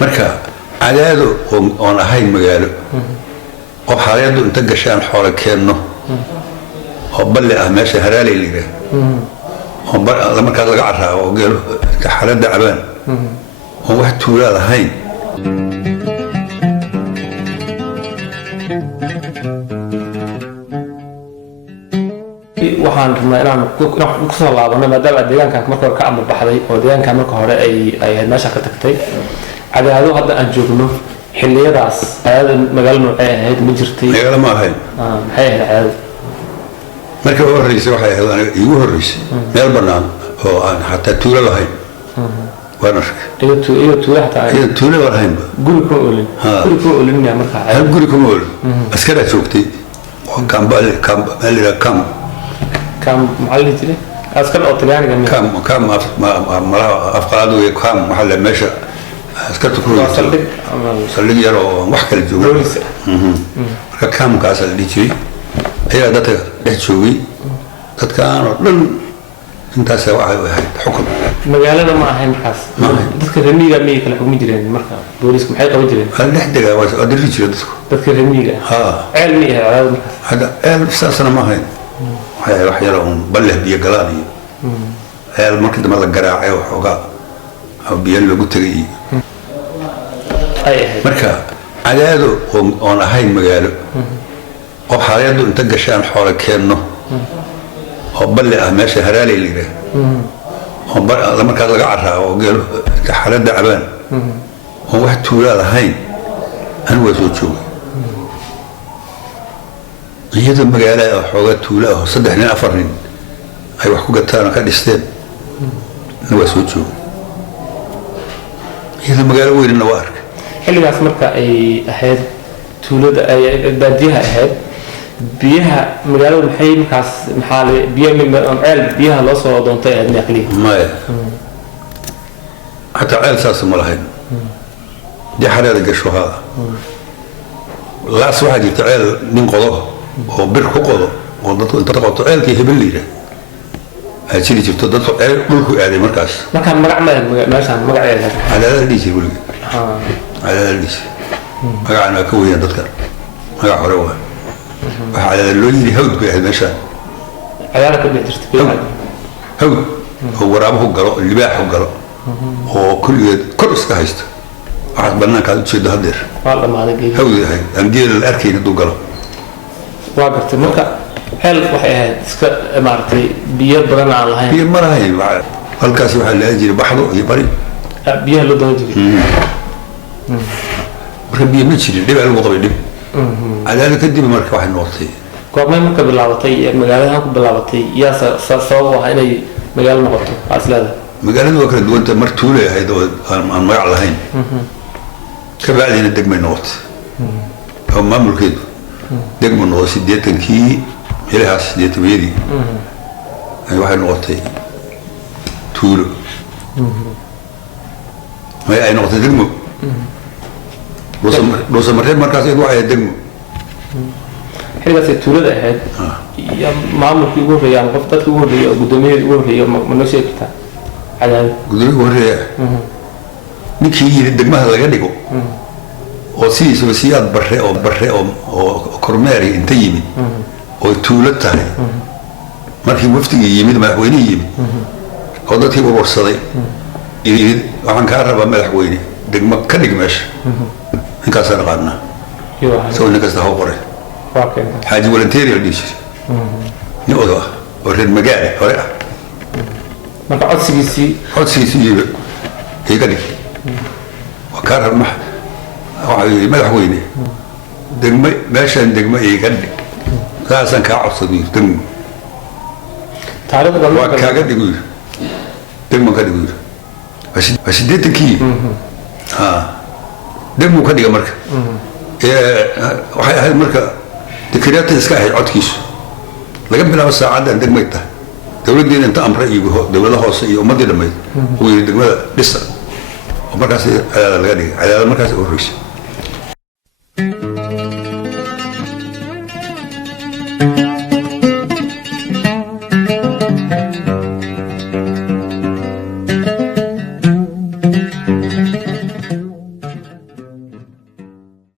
marka cadaado oon ahayn magaalo oo xalayadu inta gashaan xoolo keenno oo balle ah meesha haraaley la yidhaah oo markaas laga carraabo oo geelo xaaladda cabaan oo wax tuulaa lahayn waxaan rabnaa inaan ku soo laabano maadaama deegaankan marka hore ka amar baxday oo deegaankan marka hore ay ahayd meesha ka tagtay cadaado hadda aan joogno xilliyadaas cadaado magaalo noocee ahayd ma jirtay magaalo ma ahayn maxay ahayd cadaado marka ugu horreysay waxay ahayd aniga iigu horreysay meel bannaan oo aan xataa tuulo lahayn waan arkay iyo tuulo xataa iyo tuulo waan lahaynba guri kuma olin guri kuma olin yaa markaa hal guri kuma olin askaraa joogtay oo kam محل تري أذكر أطلعني جميل كم مرة أفقاد ويكام محل مشى أذكرت كل صلي يرو وحكي الجو كم كاس اللي تري هي دت تشوي دت كانوا لن أنت سواء حكم مجالنا ما هي مكاس دت رميجا مية كلا حكم جرين مركب بوليس محيط قوي جرين هل نحدق أدري تري دت رميجا علمي هذا علم سنة ما هي wax yar oo balle biyo galaan iyo hal markii dama la garaacay waxooga oo biyo lagu tagay marka cadaado oon ahayn magaalo oo xalayadu inta gashaan xoolo keenno oo balle ah meesha haraaley la yidhaah oo markaas laga carraabo oo geelo xaaladda cabaan oo wax tuulaa lahayn anigu waa soo joogay iyada magaalada xooga tuulo ah 3 nin 4 nin ay wax ku gataan ka dhisteen waa soo joogo iyada magaalo weyn waa arkay xilligaas marka ay ahayd tuulada ay baadiyaha ahayd biyaha magaalada maxay markaas biyaha loo soo doontay aad naqli maya hatta ceel saas ma lahayn dii xareeda gasho hada laas waxa jirta ceel nin qodo oo bir ku qodo oo dadku inta qoto ceelkii hebel liira ay jiri jirto dadku ceel dhulku aaday markaas marka magac meeshan magaceeda cadaada dhisi waliga cadaada dhisi magacana ka weeyaan dadka magac hore waa waxa cadaada loo yiri hawd bay ahayd meeshan cadaada ka dhigtay hawd oo waraabuhu galo libaaxu galo oo kulligeed kor iska haysto waxaad bannaanka u jeedo hadeer waa dhamaaday hawd ahayd aan geela la arkayna duu galo waa gartay marka hel waxay ahayd iska maartay biyo badan aan lahayn biyo ma lahayn halkaas waxa la jiray baxdo iyo bari biyo loo doodo jiray marka biyo ma jirin dhib lagu qabay dhib cadaada kadib marka waxay noqotay goobmay marka bilaabatay magaalada ku bilaabatay yaa sabab ah inay magaalo noqoto aslada magaaladu waa kala duwan tahay mar tuulo ahayd oo aan magac lahayn ka bacdina degmay noqotay oo maamulkeedu degmo noqday 80kii ilahaas 80yadii ay waxay noqotay tuulo may ay noqotay degmo loo martay markaas ay waxay degmo xilligaas tuulada ahayd ya maamulkii ugu horeeyay qof dadkii ugu horeeyay gudoomiyada ugu horeeyay ma noo sheegi kartaa cadaad gudoomiye horeeyay ninkii yiri degmada laga dhigo oo sidiisaba siyaad barre oo kormeeri inta yimid oo tuulo tahay markii waftigii yimid madaxweynihii yimid oo dadkii warsaday waxaan kaa rabaa madaxweyne degmo ka dhig meesha ninkaasaan qaadnaa soo nin kasta ha u qoray xaaji volunteer la dhihi jiray nin odo ah oo reer magaale hore ah marka codsigiisii yibe iga dhig waa kaa rabna waxay madaxweyne degmo meeshan degmo iga dhig saasaan kaa codsaday degmo taariikhda waa kaaga dhigo degmo ka dhigo waa 80kii degmo ka dhiga marka waxay ahayd marka dekreeta iska ahayd codkiisu laga bilaabo saacadan degmay tahay dowladdeena inta amre iyo dowladaha hoose iyo ummadii dhammayd uu yiri degmada dhisa oo markaas cadaada laga dhigay cadaada markaas u horreysay